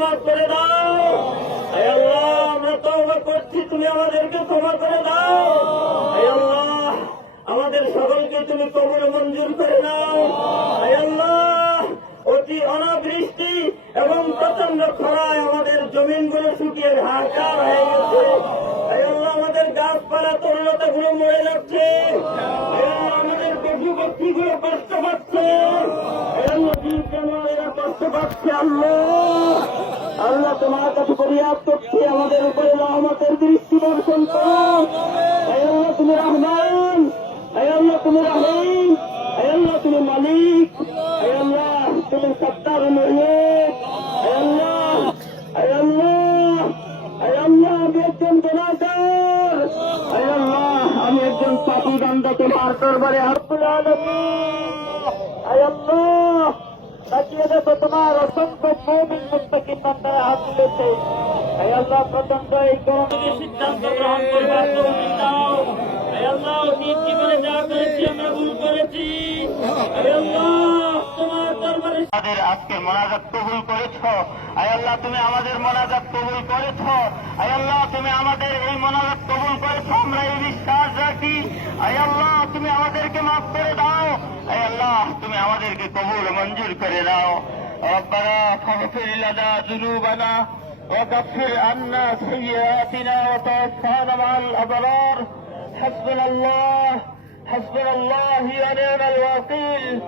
মাফ করে দাও। হে আল্লাহ, আমরা তওবা করছি, তুমি আমাদেরকে ক্ষমা করে দাও। হে আল্লাহ, আমাদের সকলকে তুমি কবুল মঞ্জুর করে নাও। হে আল্লাহ, অতি অনাবৃষ্টি এবং প্রচন্ড খরায় আমাদের জমিনগুলো শুকিয়ে হাহাকার হয়ে গেছে। হে আল্লাহ, আমাদের গাছপালা তরুলতাগুলো মরে যাচ্ছে। হে আল্লাহ, আমাদের পশু পক্ষীগুলো কষ্ট পাচ্ছে। হে আল্লাহ, জীব-জানোয়ারেরা কষ্ট পাচ্ছে। আল্লাহ, আল্লাহ, তোমার কাছে ফরিয়াদ করছি, আমাদের উপরে রহমতের দৃষ্টি বর্ষণ করো। হে আল্লাহ, তুমি রহমান। হে আল্লাহ, তুমি রহিম। হে আল্লাহ, তুমি মালিক। হে আল্লাহ, তুমি সত্তার মুহিত। হে আল্লাহ, হে আল্লাহ, হে আল্লাহ, আমি একজন গুনাহগার। হে আল্লাহ, আমি একজন পাপী বান্দা, তোমার দরবারে রব্বুল আলামিন। হে আল্লাহ, তাকিয়ে দেখো, তোমার অসংখ্য মুমিন মুত্তাকিন বান্দারা হাত তুলেছে। হে আল্লাহ, প্রচন্ড এই গরমের সিদ্ধান্ত গ্রহণ করবার তৌফিক দাও। হে আল্লাহ, অতীত জীবনে যা করেছি আমরা ভুল করেছি। হে আল্লাহ, তোমার দরবারে আমাদের আজকে মোনাজাত কবুল করেছ। হে আল্লাহ, তুমি আমাদের মোনাজাত কবুল করেছ। হে আল্লাহ, তুমি আমাদের এই মোনাজাত কবুল করেছ, আমরা এই বিশ্বাস রাখি। হে আল্লাহ, তুমি আমাদেরকে মাফ করে দাও। হে আল্লাহ, তুমি আমাদেরকে কবুল মঞ্জুর করে দাও। রব্বানা ফাগফির লানা যুনুবানা وكفر عنا سيئاتنا وتوفانا مع الأبرار. حسبنا الله ونعم الوكيل،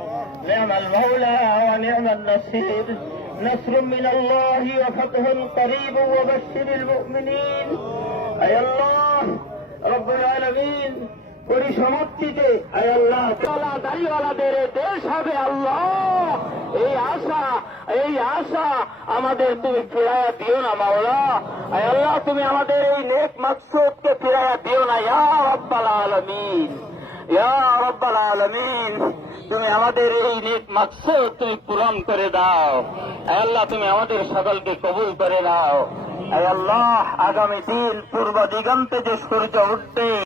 نعم المولى ونعم النصير. نصر من الله وفتح قريب وبشر المؤمنين. أي الله رب العالمين, পরিসমাপ্তিতে আয় আল্লাহ, তালা দাড়িওয়ালাদের দেশ হবে আল্লাহ, এই আশা আমাদের তুমি ফিরাইয়া দিও না মাওলা। আয় আল্লাহ, তুমি আমাদের এই নেক মাকসুদকে ফিরাইয়া দিও না। ইয়া রাব্বাল আলামিন, ইয়া রাব্বাল আলামিন, তুমি আমাদের এই নেক মাকসুদ তুমি পূরণ করে দাও। আয় আল্লাহ, তুমি আমাদের সকলকে কবুল করে দাও। আয় আল্লাহ, আগামী দিন পূর্ব দিগন্তে যে সূর্য উঠবে